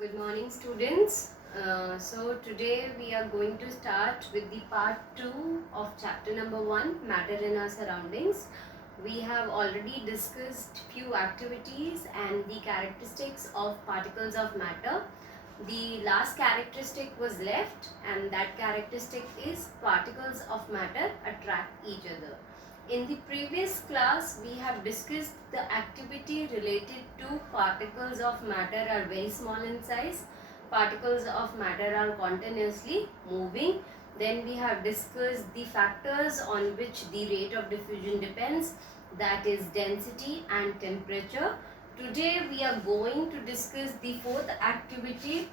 Good morning, students. So today we are going to start with the part 2 of chapter number 1, Matter in our Surroundings. We have already discussed few activities and the characteristics of particles of matter. The last characteristic was left, and that characteristic is particles of matter attract each other. In the previous class, we have discussed the activity related to particles of matter are very small in size. Particles of matter are continuously moving. Then we have discussed the factors on which the rate of diffusion depends, that is density and temperature. Today we are going to discuss the fourth activity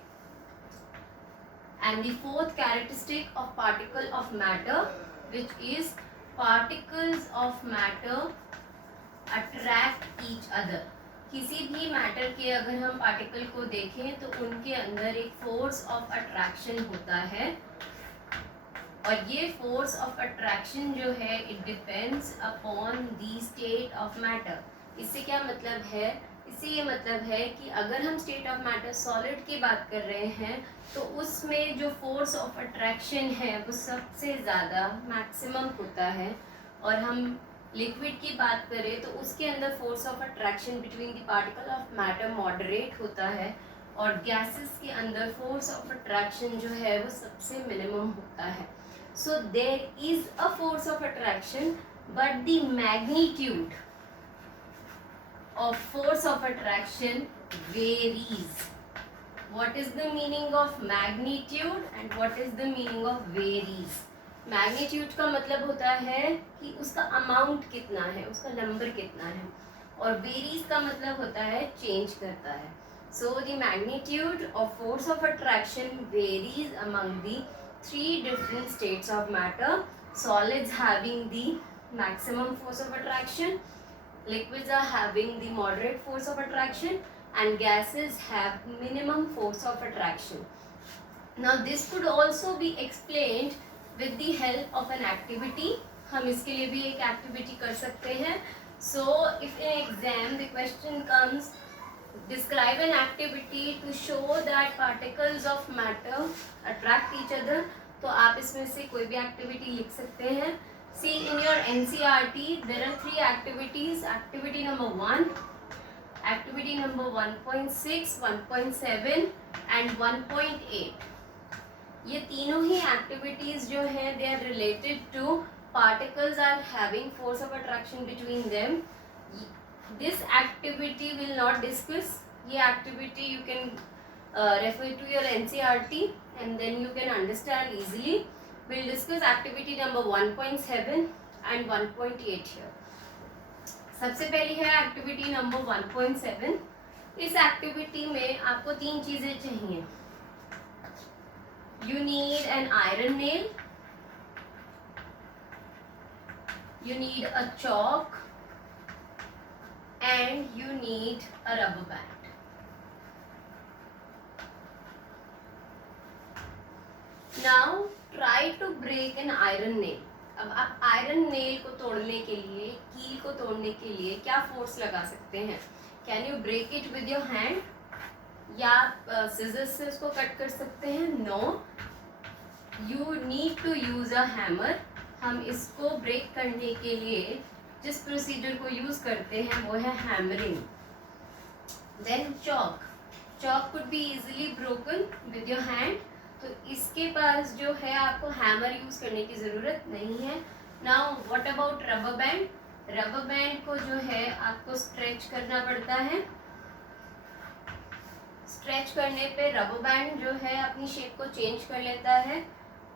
and the fourth characteristic of particle of matter, which is particles of matter attract each other. किसी भी matter के अगर हम particle को देखें तो उनके अंदर एक फोर्स ऑफ अट्रैक्शन होता है, और ये फोर्स ऑफ अट्रैक्शन जो है it depends upon the state of matter. इससे क्या मतलब है? इससे ये मतलब है कि अगर हम स्टेट ऑफ मैटर सॉलिड की बात कर रहे हैं तो उसमें जो फोर्स ऑफ अट्रैक्शन है वो सबसे ज़्यादा मैक्सिमम होता है, और हम लिक्विड की बात करें तो उसके अंदर force of attraction between the particle of matter moderate होता है, और गैसेस के अंदर फोर्स ऑफ अट्रैक्शन जो है वो सबसे मिनिमम होता है. So there is a force of attraction, but the magnitude of force of attraction varies. What is the meaning of magnitude and what is the meaning of varies? Magnitude का मतलब होता है कि उसका अमाउंट कितना है, उसका नंबर कितना है, और वेरीज का मतलब होता है चेंज करता है. So the magnitude of force of attraction varies among the three different states of matter. Solids having the maximum force of attraction, liquids are having the moderate force of attraction, and gases have minimum force of attraction. Now this could also be explained with the help of an activity. हम इसके लिए भी एक activity कर सकते हैं. So if in exam the question comes, describe an activity to show that particles of matter attract each other, तो आप इसमें से कोई भी activity लिख सकते हैं. See, in your NCERT there are three activities. Activity number 1, activity number 1.6, 1.7 and 1.8. ये तीनों ही activities जो हैं they are related to particles are having force of attraction between them. This activity will not discuss. ये activity you can refer to your NCERT and then you can understand easily. We'll discuss activity number 1.7 and 1.8 here. सबसे पहली है activity number 1.7. इस activity में आपको तीन चीज़ें चाहिए. You need an iron nail, you need a chalk and you need a rubber band. Now try to break an iron nail. अब आप आयरन नेल को तोड़ने के लिए, कील को तोड़ने के लिए क्या फोर्स लगा सकते हैं? Can you break it with your hand, या आप सिजर्स से उसको कट कर सकते हैं? No, you need to use a hammer. हम इसको ब्रेक करने के लिए जिस प्रोसीजर को यूज करते हैं वो है hammering. Then chalk. Chalk could be easily broken with your hand, तो इसके पास जो है आपको हैमर यूज करने की ज़रूरत नहीं है. Now what about rubber band? Rubber band को जो है आपको स्ट्रेच करना पड़ता है. स्ट्रेच करने पे रबर बैंड जो है अपनी शेप को चेंज कर लेता है,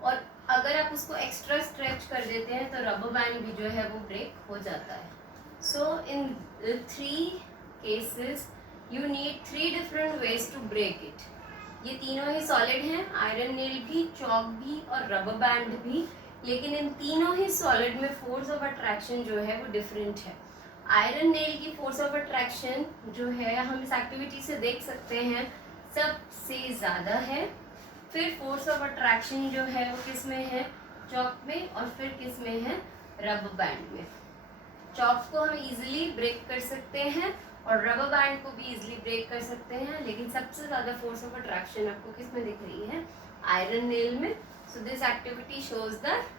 और अगर आप उसको एक्स्ट्रा स्ट्रेच कर देते हैं तो रबर बैंड भी जो है वो ब्रेक हो जाता है. So in three cases you need three different ways to break it. ये तीनों ही सॉलिड हैं, आयरन नेल भी, चॉक भी और रबर बैंड भी, लेकिन इन तीनों ही सॉलिड में फोर्स ऑफ अट्रैक्शन जो है वो डिफरेंट है. आयरन नेल की फोर्स ऑफ अट्रैक्शन जो है हम इस एक्टिविटी से देख सकते हैं सबसे ज़्यादा है. फिर फोर्स ऑफ अट्रैक्शन जो है वो किस में है? चॉक में, और फिर किस में है? रबर बैंड में. चॉक को हम इजीली ब्रेक कर सकते हैं, और रबर बैंड को भी इजीली ब्रेक कर सकते हैं, लेकिन सबसे ज़्यादा फोर्स ऑफ अट्रैक्शन आपको किस में दिख रही है? आयरन नेल में. So this activity shows that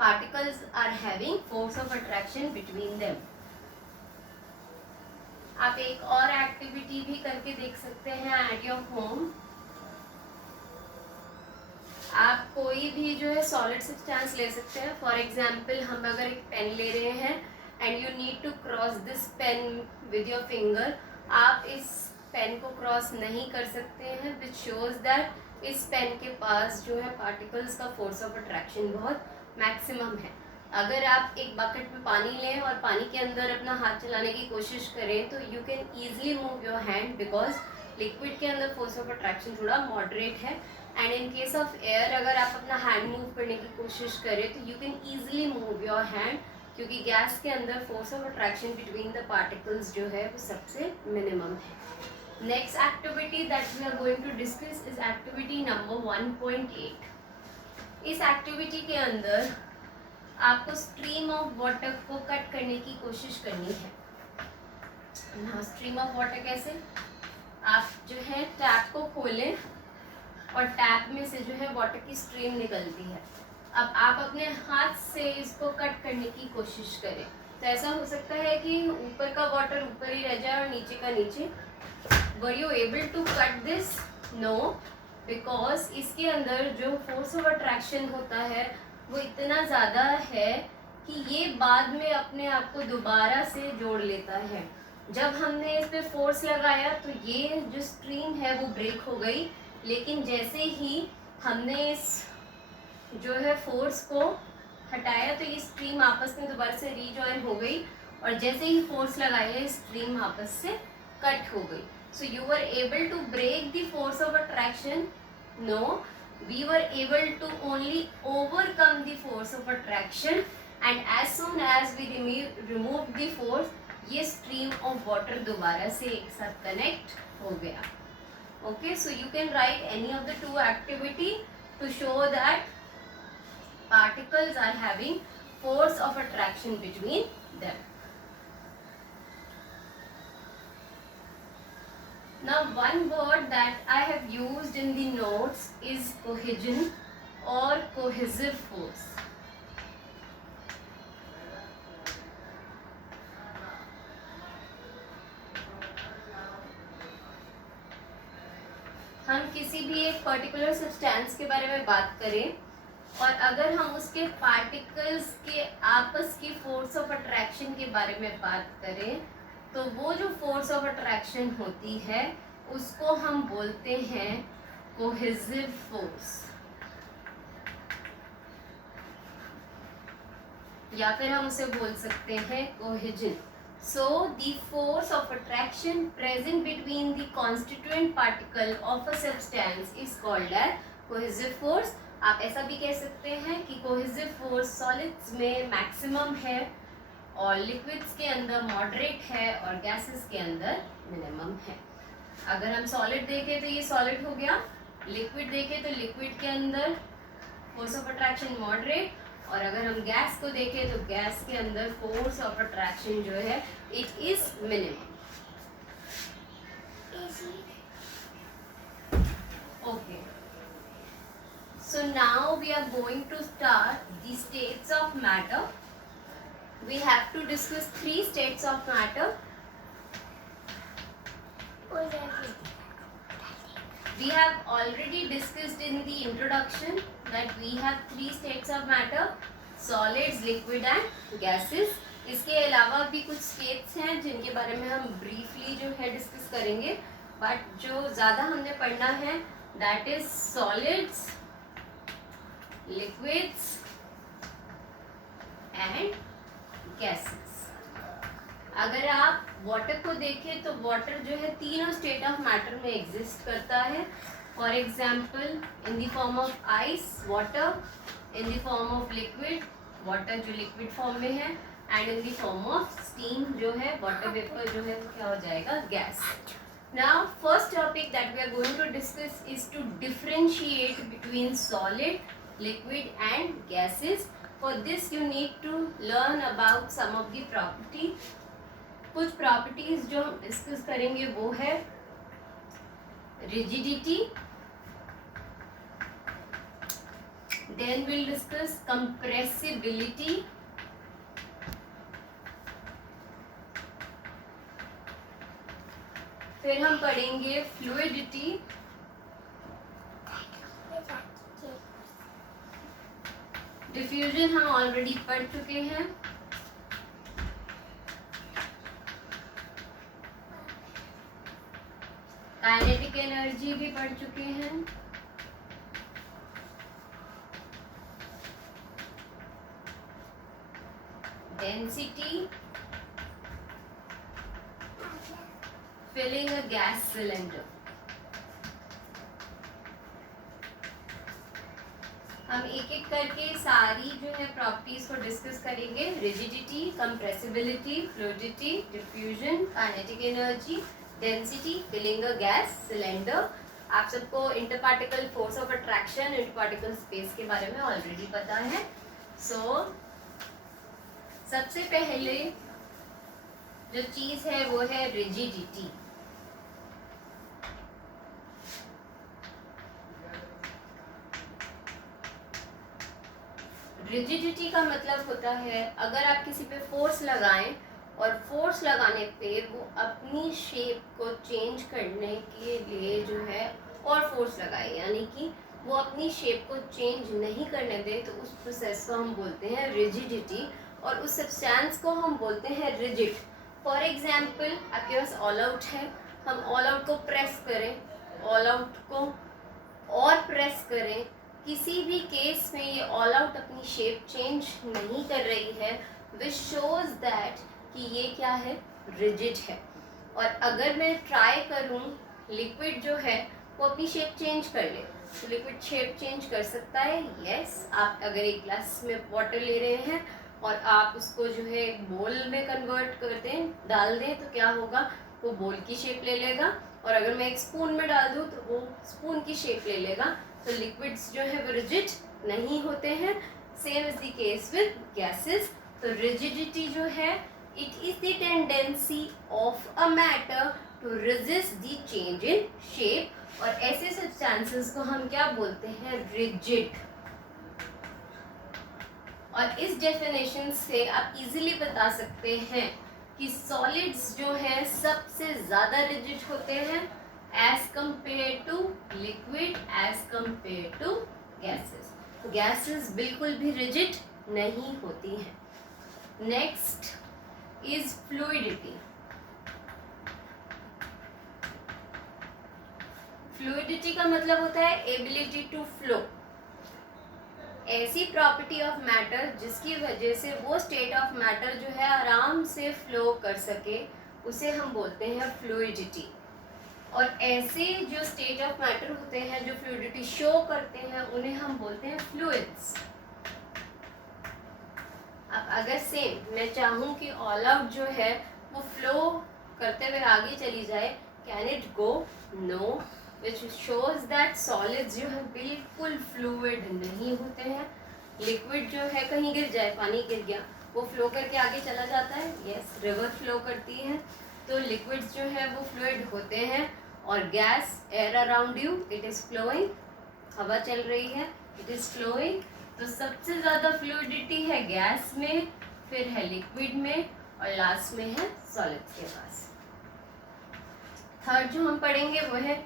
particles are having force of attraction between them. आप एक और एक्टिविटी भी करके देख सकते हैं एट योर होम. आप कोई भी जो है सॉलिड सब्सटेंस ले सकते हैं. फॉर एग्जाम्पल हम अगर एक पेन ले रहे हैं and you need to cross this pen with your finger, आप इस पेन को क्रॉस नहीं कर सकते हैं, विच शोज दैट इस पेन के पास जो है पार्टिकल्स का फोर्स ऑफ अट्रैक्शन बहुत मैक्सिमम है. अगर आप एक बकेट में पानी लें और पानी के अंदर अपना हाथ चलाने की कोशिश करें तो you can easily move your hand, because liquid के अंदर फोर्स ऑफ अट्रैक्शन थोड़ा मॉडरेट है. And in case of air अगर आप अपना हैंड मूव करने की कोशिश करें तो you can easily move your hand, क्योंकि गैस के अंदर force of attraction between the particles जो है वो सबसे मिनिमम है. Next activity that we are going to discuss is activity number 1.8. इस एक्टिविटी के अंदर आपको स्ट्रीम ऑफ वाटर को कट करने की कोशिश करनी है. ना स्ट्रीम ऑफ वाटर कैसे? आप जो है टैप को खोलें और टैप में से जो है वाटर की स्ट्रीम निकलती है. अब आप अपने हाथ से इसको कट करने की कोशिश करें तो ऐसा हो सकता है कि ऊपर का वाटर ऊपर ही रह जाए और नीचे का नीचे. Were you able to cut this? No, because इसके अंदर जो फोर्स ऑफ अट्रैक्शन होता है वो इतना ज़्यादा है कि ये बाद में अपने आप को दोबारा से जोड़ लेता है. जब हमने इस पर फोर्स लगाया तो ये जो स्ट्रीम है वो ब्रेक हो गई, लेकिन जैसे ही हमने इस जो है फोर्स को हटाया तो ये स्ट्रीम आपस में दोबारा से रीजॉइन हो गई, और जैसे ही फोर्स लगाया स्ट्रीम आपस से कट हो गई. So you were able to break the force of attraction? No, we were able to only overcome the force of attraction, and as soon as we removed the force, ये stream of water दोबारा से एक साथ connect हो गया. Okay, so you can write any of the two activity to show that particles are having force of attraction between them. Now one word that I have used in the notes is cohesion or cohesive force. हम किसी भी एक particular substance के बारे में बात करें और अगर हम उसके पार्टिकल्स के आपस की फोर्स ऑफ अट्रैक्शन के बारे में बात करें तो वो जो फोर्स ऑफ अट्रैक्शन होती है उसको हम बोलते हैं कोहेसिव फोर्स, या फिर हम उसे बोल सकते हैं cohesion. So the force of attraction present between the constituent particle of a substance is called as cohesive force. आप ऐसा भी कह सकते हैं कि कोहेसिव फोर्स सॉलिड्स में मैक्सिमम है और लिक्विड्स के अंदर मॉडरेट है और गैसेस के अंदर मिनिमम है. अगर हम सॉलिड देखें तो ये सॉलिड हो गया, लिक्विड देखें तो लिक्विड के अंदर फोर्स ऑफ अट्रैक्शन मॉडरेट, और अगर हम गैस को देखें तो गैस के अंदर फोर्स ऑफ अट्रैक्शन जो है it is minimum. Okay, so now we are going to start the states of matter. We have to discuss 3 states of matter. We have already discussed in the introduction that we have 3 states of matter: solids, liquid and gases. इसके अलावा भी कुछ states हैं जिनके बारे में हम briefly जो है discuss करेंगे, but जो ज़्यादा हमने पढ़ना है that is solids, liquids and gases. अगर आप वाटर को देखें तो वाटर जो है तीनों स्टेट ऑफ मैटर में एग्जिस्ट करता है. For example in the form of ice water, in the form of liquid water जो लिक्विड फॉर्म में है, and in the form of steam जो है वाटर वेपर जो है क्या हो जाएगा? Gas. Now first topic that we are going to discuss is to differentiate between solid, liquid and gases. For this you need to learn about some of the property. कुछ properties जो हम discuss करेंगे वो है rigidity, then will discuss compressibility, फिर हम पढ़ेंगे fluidity, diffusion हम ऑलरेडी पढ़ चुके हैं, काइनेटिक एनर्जी भी पढ़ चुके हैं, density, filling a gas cylinder. हम एक एक करके सारी जो है प्रॉपर्टीज को डिस्कस करेंगे। Rigidity, compressibility, fluidity, diffusion, kinetic energy, density, filling a gas cylinder. आप सबको interparticle force of attraction, interparticle space के बारे में ऑलरेडी पता है। सबसे पहले जो चीज है वो है रिजिडिटी। रिजिडिटी का मतलब होता है अगर आप किसी पे फोर्स लगाएं और फोर्स लगाने पे वो अपनी शेप को चेंज करने के लिए जो है और फोर्स लगाए, यानी कि वो अपनी शेप को चेंज नहीं करने दे, तो उस प्रोसेस को हम बोलते हैं रिजिडिटी और उस सब्सटेंस को हम बोलते हैं रिजिड। फॉर एग्जाम्पल आपके पास ऑल आउट है, हम ऑल आउट को प्रेस करें, ऑल आउट को और प्रेस करें, किसी भी केस में ये ऑल आउट अपनी शेप चेंज नहीं कर रही है, विच शोज दैट कि ये क्या है, रिजिड है। और अगर मैं ट्राई करूँ लिक्विड जो है वो अपनी शेप चेंज कर ले, तो लिक्विड शेप चेंज कर सकता है, यस। आप अगर एक ग्लास में वाटर ले रहे हैं और आप उसको जो है बोल में कन्वर्ट कर दें, डाल दें, तो क्या होगा, वो बोल की शेप ले लेगा। और अगर मैं एक स्पून में डाल दूँ तो वो स्पून की शेप ले लेगा। तो लिक्विड्स जो है वो रिजिड नहीं होते हैं। Same is the case with gases. तो रिजिडिटी जो है, it is the tendency of a matter to resist the change in shape. और ऐसे सब्सटेंसेस को हम क्या बोलते हैं, रिजिड। और इस डेफिनेशन से आप इजीली बता सकते हैं कि सॉलिड्स जो है सबसे ज़्यादा रिजिड होते हैं as compare to liquid, as compare to gases. Gases बिल्कुल भी रिजिड नहीं होती हैं। Next is fluidity. फ्लूइडिटी का मतलब होता है एबिलिटी टू फ्लो, ऐसी प्रॉपर्टी ऑफ मैटर जिसकी वजह से वो स्टेट ऑफ मैटर जो है आराम से फ्लो कर सके, उसे हम बोलते हैं फ्लूइडिटी। और ऐसे जो स्टेट ऑफ मैटर होते हैं जो फ्लूइडिटी शो करते हैं, उन्हें हम बोलते हैं फ्लूइड्स। अब अगर सेम मैं चाहूँ कि ऑल आउट जो है वो फ्लो करते हुए आगे चली जाए, can it go? No, which shows that solids जो है बिल्कुल फ्लूइड नहीं होते हैं। लिक्विड जो है कहीं गिर जाए, पानी गिर गया, वो फ्लो करके आगे चला जाता है, यस। रिवर फ्लो करती है, तो लिक्विड्स जो है वो फ्लूइड होते हैं। और gas, air around you, it is flowing, हवा चल रही है, इट इज़ फ्लोइंग। तो सबसे ज़्यादा फ्लूइडिटी है गैस में, फिर है लिक्विड में, और लास्ट में है सॉलिड्स के पास। थर्ड जो हम पढ़ेंगे वो है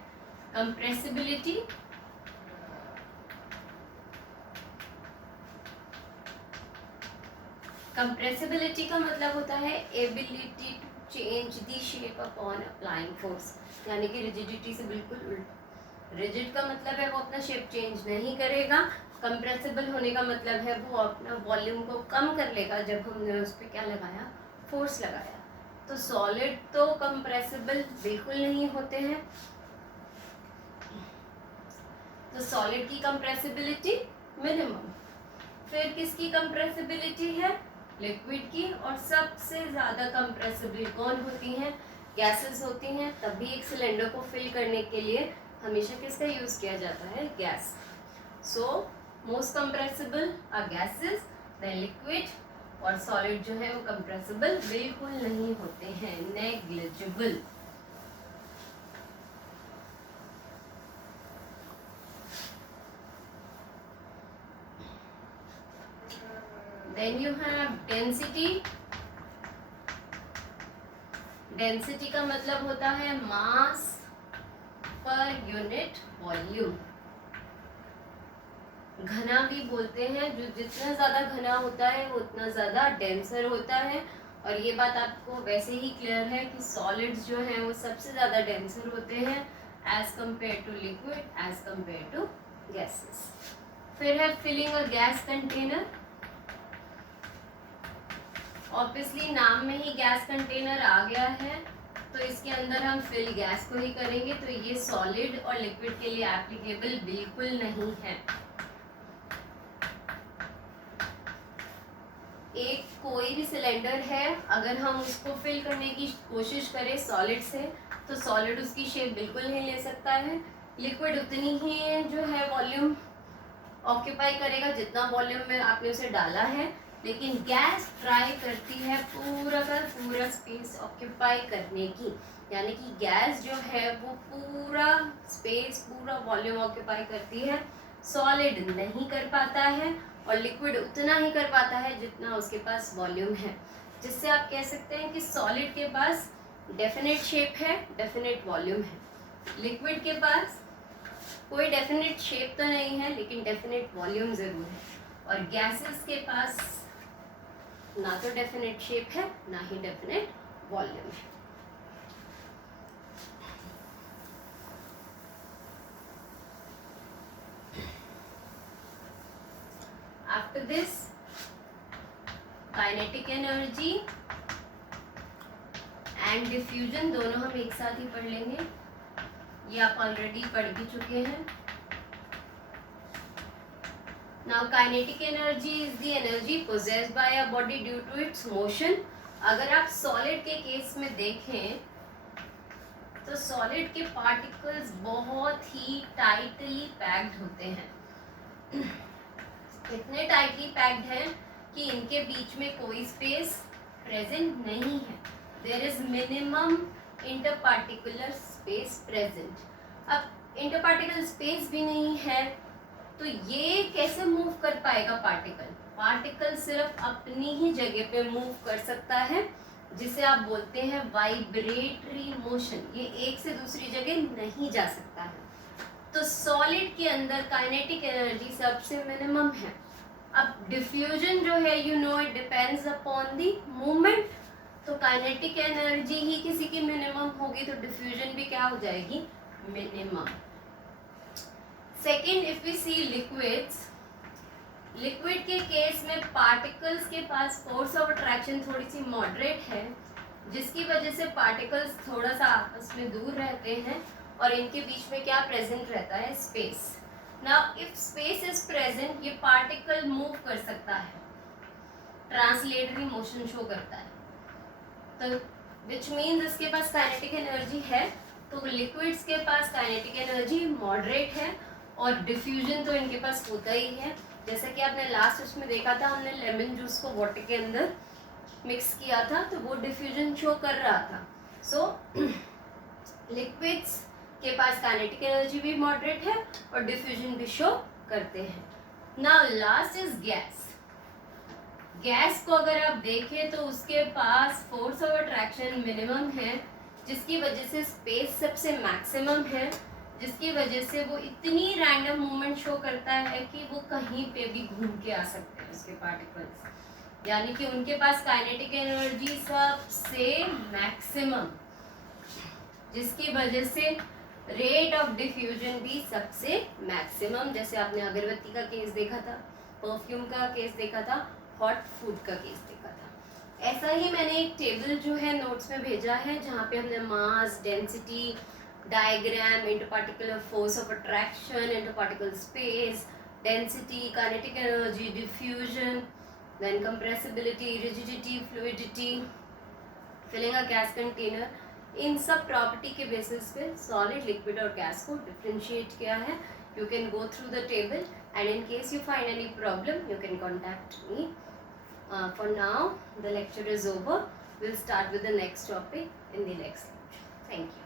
कंप्रेसिबिलिटी। कंप्रेसिबिलिटी का मतलब होता है ability to change the shape upon applying force, यानी कि रिजिडिटी से बिल्कुल उल्टा। रिजिड का मतलब है वो अपना शेप चेंज नहीं करेगा, कंप्रेसिबल होने का मतलब है वो अपना वॉल्यूम को कम कर लेगा जब हमने उस पर क्या लगाया, फोर्स लगाया। तो सॉलिड तो कंप्रेसिबल बिल्कुल नहीं होते हैं, तो सॉलिड की कंप्रेसिबिलिटी मिनिमम। फिर किसकी कंप्रेसिबिलिटी है, लिक्विड की। और सबसे ज़्यादा कंप्रेसिबल कौन होती हैं, गैसेस होती हैं। तभी एक सिलेंडर को फिल करने के लिए हमेशा किसका यूज़ किया जाता है, gas. So most compressible are gases, then liquid, और सॉलिड जो है वो कंप्रेसिबल बिल्कुल नहीं होते हैं, negligible. Then you have density. Density का मतलब होता है मास पर यूनिट वॉल्यूम। घना भी बोलते हैं, जो जितना ज़्यादा घना होता है वो उतना ज़्यादा डेंसर होता है। और ये बात आपको वैसे ही क्लियर है कि सॉलिड्स जो हैं वो सबसे ज़्यादा डेंसर होते हैं as compare to liquid, as compare to gases. फिर है filling a gas container. Obviously नाम में ही गैस कंटेनर आ गया है, तो इसके अंदर हम फिल गैस को ही करेंगे, तो ये सॉलिड और लिक्विड के लिए एप्लीकेबल बिल्कुल नहीं है। एक कोई भी सिलेंडर है, अगर हम उसको फिल करने की कोशिश करें सॉलिड से, तो सॉलिड उसकी शेप बिल्कुल नहीं ले सकता है। लिक्विड उतनी ही जो है वॉल्यूम ऑक्यूपाई करेगा जितना वॉल्यूम में आपने उसे डाला है, लेकिन गैस ट्राई करती है पूरा का पूरा स्पेस ऑक्यूपाई करने की, यानी कि गैस जो है वो पूरा स्पेस, पूरा वॉल्यूम ऑक्यूपाई करती है। सॉलिड नहीं कर पाता है, और लिक्विड उतना ही कर पाता है जितना उसके पास वॉल्यूम है, जिससे आप कह सकते हैं कि सॉलिड के पास डेफिनेट शेप है, डेफिनेट वॉल्यूम है। लिक्विड के पास कोई डेफिनेट शेप तो नहीं है, लेकिन डेफिनेट वॉल्यूम ज़रूर है। और गैसेस के पास ना तो डेफिनेट शेप है, ना ही डेफिनेट वॉल्यूम है। After this kinetic energy and diffusion दोनों हम एक साथ ही पढ़ लेंगे, ये आप ऑलरेडी पढ़ भी चुके हैं। Now kinetic energy is the energy possessed by a body due to its motion. अगर आप सॉलिड के केस में देखें तो सॉलिड के पार्टिकल्स बहुत ही टाइटली पैक्ड होते हैं। इतने टाइटली पैक्ड हैं कि इनके बीच में कोई स्पेस प्रेजेंट नहीं है। There is minimum interparticular space present. अब इंटरपार्टिकुलर स्पेस भी नहीं है, तो ये कैसे मूव कर पाएगा पार्टिकल? पार्टिकल सिर्फ अपनी ही जगह पे मूव कर सकता है, जिसे आप बोलते हैं वाइब्रेटरी मोशन। ये एक से दूसरी जगह नहीं जा सकता है। तो सॉलिड के अंदर काइनेटिक एनर्जी सबसे मिनिमम है। अब डिफ्यूजन जो है, you know it depends upon the movement, तो काइनेटिक एनर्जी ही किसी की मिनिमम होगी, तो डिफ्यूजन भी क्या हो जाएगी? Minimum. Second, if we see liquids, liquid के केस में पार्टिकल्स के पास फोर्स ऑफ अट्रैक्शन थोड़ी सी मॉडरेट है, जिसकी वजह से पार्टिकल्स थोड़ा सा आपस में दूर रहते हैं, और इनके बीच में क्या प्रेजेंट रहता है? Space. Now if space is present, ये पार्टिकल मूव कर सकता है, ट्रांसलेटरी मोशन शो करता है, तो विच मीन्स इसके पास काइनेटिक एनर्जी है। तो लिक्विड्स के पास काइनेटिक एनर्जी मॉडरेट है, और डिफ्यूजन तो इनके पास होता ही है। जैसा कि आपने लास्ट उसमें देखा था, हमने लेमन जूस को वाटर के अंदर मिक्स किया था, तो वो डिफ्यूजन शो कर रहा था। सो लिक्विड्स के पास काइनेटिक एनर्जी भी मॉडरेट है और डिफ्यूजन भी शो करते हैं। Now last is gas. Gas को अगर आप देखें तो उसके पास फोर्स ऑफ अट्रैक्शन मिनिमम है, जिसकी वजह से स्पेस सबसे मैक्सिमम है, जिसकी वजह से वो इतनी रैंडम मूवमेंट शो करता है कि वो कहीं पे भी घूम के आ सकते हैं उसके पार्टिकल्स, यानी कि उनके पास काइनेटिक एनर्जी सबसे मैक्सिमम, जिसकी वजह से रेट ऑफ डिफ्यूजन भी सबसे मैक्सिमम। जैसे आपने अगरबत्ती का केस देखा था, परफ्यूम का केस देखा था, हॉट फूड का केस देखा था। ऐसा ही मैंने एक टेबल जो है नोट्स में भेजा है, जहाँ पे हमने mass, density, diagram, interparticular force of attraction, interparticular space, density, kinetic energy, diffusion, then compressibility, rigidity, fluidity, filling a gas container, इन सब प्रॉपर्टी के बेसिस पे सॉलिड, लिक्विड और गैस को डिफ्रेंशिएट किया है। You can go through the table, and in case you find any problem you can contact me For now, the lecture is over. We'll start with the next topic in the next lecture. Thank you.